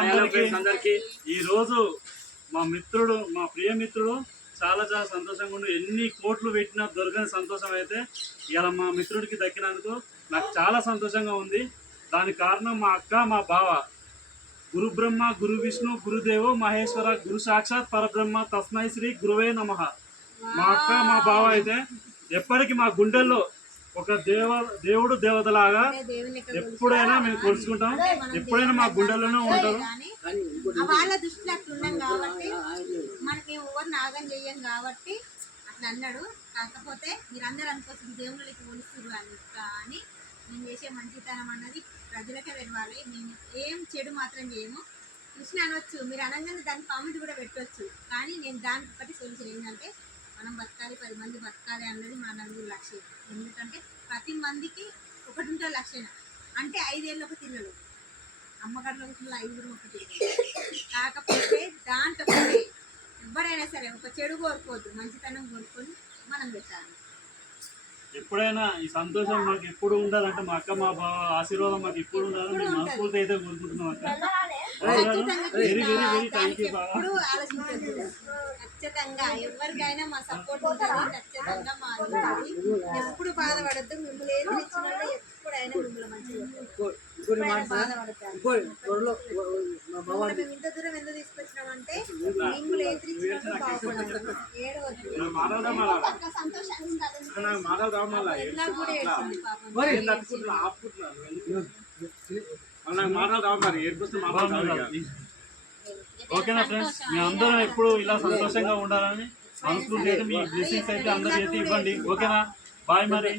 అందరికి ఈ రోజు మా మిత్రుడు, మా ప్రియ మిత్రుడు చాలా చాలా సంతోషంగా ఉండి ఎన్ని కోట్లు పెట్టినా దొరకని సంతోషం అయితే ఇలా మా మిత్రుడికి దక్కినందుకు నాకు చాలా సంతోషంగా ఉంది. దానికి కారణం మా అక్క, మా బావ. గురు బ్రహ్మ గురు విష్ణు గురుదేవో మహేశ్వర గురు సాక్షాత్ పరబ్రహ్మ తస్మై శ్రీ గురువే నమః. మా అక్క, మా బావ అయితే ఎప్పటికీ మా గుండెల్లో ఒక దేవుడు దేవతలాగా ఎప్పుడైనా మేము కొలుచుకుంటాం. ఎప్పుడైనా మా గుండెల్లోనే ఉంటారు. వాళ్ళ దృష్టిలో అట్లా ఉన్నాం కాబట్టి మనకి ఎవరు నాగం చెయ్యం కాబట్టి అట్లా అన్నాడు. కాకపోతే మీరందరూ అనుకోవచ్చు దేవుళ్ళకి కొలుస్తున్నారు అని, కానీ మేము చేసే మంచితనం అన్నది ప్రజలకే తెలవాలి. మేము ఏం చెడు మాత్రం చేయము. కృష్ణ అనవచ్చు, మీరు అనగానే దాని కామెంట్ కూడా పెట్టవచ్చు. కానీ నేను దానికి ఒకటి సొల్యూషన్ ఏంటంటే మనం బతకాలి, 10 మంది బతకాలి అన్నది మన నలుగురు లక్ష్యం. ఎందుకంటే ప్రతి మందికి ఒకటి ఉంటే లక్ష్యం. అంటే 5 ఏళ్ళు ఒక పిల్లలు, అమ్మగారులో పిల్లలు 5 ఒకటి. కాకపోతే దాంట్లో ఎవరైనా సరే ఒక చెడు కోరుకోవద్దు, మంచితనం కోరుకొని మనం పెట్టాలి. ఎప్పుడైనా ఈ సంతోషం మాకు ఎప్పుడు ఉండాలంటే మా అక్క, మా బావ ఆశీర్వాదం మాకు ఎప్పుడు ఉండాలని మేము మనస్ఫూర్తి అయితే కోరుకుంటున్నాం అక్క. Very very very thank you బావ. ఖచ్చితంగా ఎవరికైనా మా సపోర్ట్ ఉంటుంది. ఖచ్చితంగా మా ఎప్పుడు బాధపడద్దు. మిమ్మల్ని ఏది ఇచ్చిన ఎప్పుడైనా మిమ్మల్ని మంచిగా ఇంత దూరం ఎందుకు తీసుకొచ్చినామంటే మిమ్మల్ని ఎదిరించినప్పుడు బాగుపడదు. ఓకేనా ఫ్రెండ్స్, మీ అందరం ఎప్పుడు ఇలా సంతోషంగా ఉండాలని మనస్ఫూర్తి అయితే మీ బ్లెస్సింగ్స్ అయితే అందరికీ అయితే ఇవ్వండి. ఓకేనా, బాయ్ మరి.